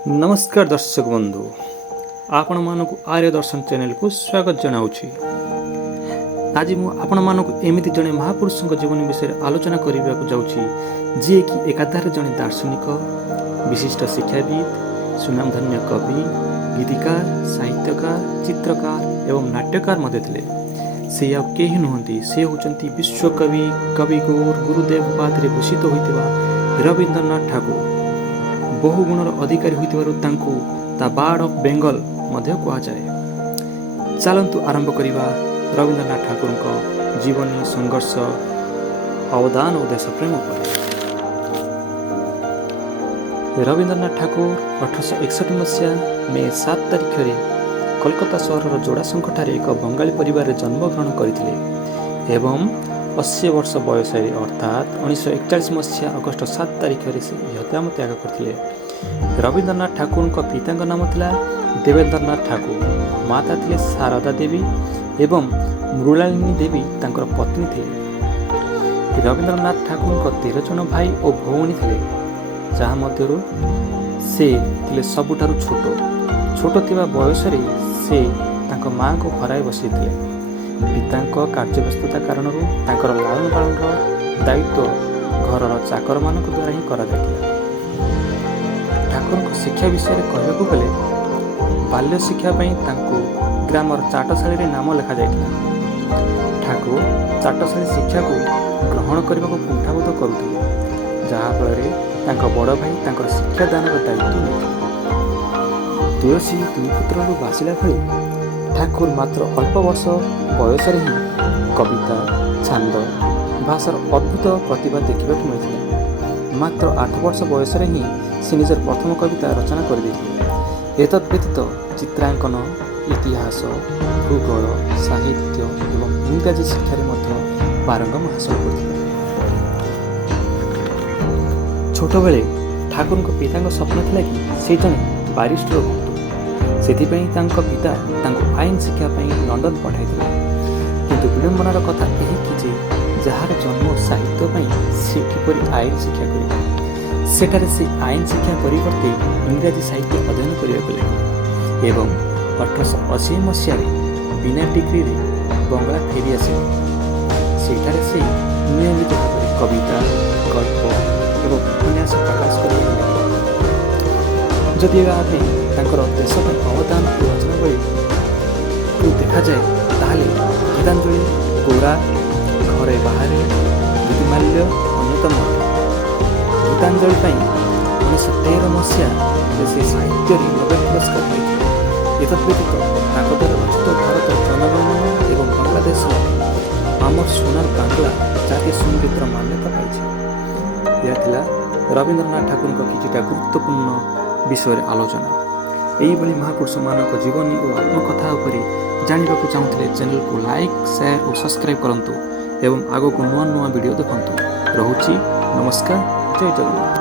नमस्कार दर्शक बंधु, आपण मानक आर्य दर्शन चैनल को स्वागत जनाऊँगी। आज मुझे एमती जड़े महापुरुषों जीवन विषय आलोचना करने को जाऊँगी जी कि एकाधार जड़े दार्शनिक, विशिष्ट शिक्षाविद, सुनामधन्य कवि, गीतिकार, साहित्यकार, चित्रकार एवं नाट्यकार मध्य थे। से आउ केही नुहंती, से होचंती विश्वकवि कविगुर गुरुदेव उपाधि भूषित होइतिबा रवींद्रनाथ ठाकुर। बहु गुणर अधिकारी होइतिबारु तांको द बार्ड ऑफ बेंगल मध्य कहा जाए। चलंतु आरंभ करिबा रवींद्रनाथ ठाकुर जीवनी, संघर्ष, अवदान और देशप्रेम पर। रवींद्रनाथ ठाकुर 1861 मसीहा मे 7 तारिख में कोलकाता सहर जोड़ाशंख एक बंगाली परिवार जन्मग्रहण करते एवं 80 वर्ष बयस अर्थात 1941 मसीहा अगस्ट 7 तारिख में से हत्याम त्याग करते। रवींद्रनाथ ठाकुर पिता नाम था देवेंद्रनाथ ठाकुर, माता थे शारदा देवी एवं मृणालिनी देवी तांकर पत्नी थे। रवींद्रनाथ ठाकुर 13 जन भाई और भौणी थे, जहाँ मध्यरु से थे सबुठारु छोट थिबा बयस से तांको माँ को हराई बसी थे। पिता कार्यव्यस्तता कारण लालन पालन दायित्व घर चाकर मान द्वारा ही करा जाता। ठाकुर शिक्षा विषय में कहवाक गले बाल्य शिक्षा ग्रामर चाटशाली नाम लिखा जाता। ठाकुर चाटशाली शिक्षा को ग्रहण करने को कुंठाबोध करुले, जहाँफल बड़ भाई शिक्षादान दायित्व नहीं। तुलसी दुई पुत्र बासिला भली ठाकुर मात्र अल्प वर्ष बयस ही कविता, छांद, भाषार अद्भुत प्रतिभा देखा मिलता। मात्र 8 वर्ष बयस ही से निजर प्रथम कविता रचना करते। एतद्व्यतीत चित्रांकन, इतिहास, भूगोल, साहित्य एवं इंग्राजी शिक्षार पारंगम हासिल करते। छोट बेले ठाकुर पिता स्वप्न था कि से जड़े बारिस्टर हूँ। सेथिपाई पिता आईन शिक्षा लंडन पठाई, किंतु विडंबनार कथा यही कि जार जन्म साहित्य से किपरि आईन शिक्षा करे, सेठारे से आईन शिक्षा परिवर्ते इंग्राजी साहित्य अध्ययन करने लगे एवं 1880 मसीह बिना डिग्री बंगला फेरी आसिले। सेठारे से नियमित भाव में कविता, गल्प एवं उपन्यास प्रकाश करने लगे। जदि आम देश अवदान रचना को देखा जाए ताहले गीतांजलि, गोरा, घरे बाहर, गीतिमाल्य अन्यतम। गीतांजलि 1913 मसीहा से साहित्य नोबेल पुरस्कार पाई। एतद्व्यतीत द्वारा रचित भारत जनगणना एवं बांग्लादेश आमर सोनार बांग्ला जातीय संगीतर मान्यता पाई। यह रवींद्रनाथ ठाकुर किछिटा गुरुत्वपूर्ण विषय आलोचना। यही महापुरुष मानक जीवनी और आत्मकथा उपरि जानवा चाहूले चैनल को लाइक, शेयर और सब्सक्राइब करंतु एवं आगो को नुआ नुआ वीडियो देखंतु। रहुछि, नमस्कार, जय जगन्नाथ।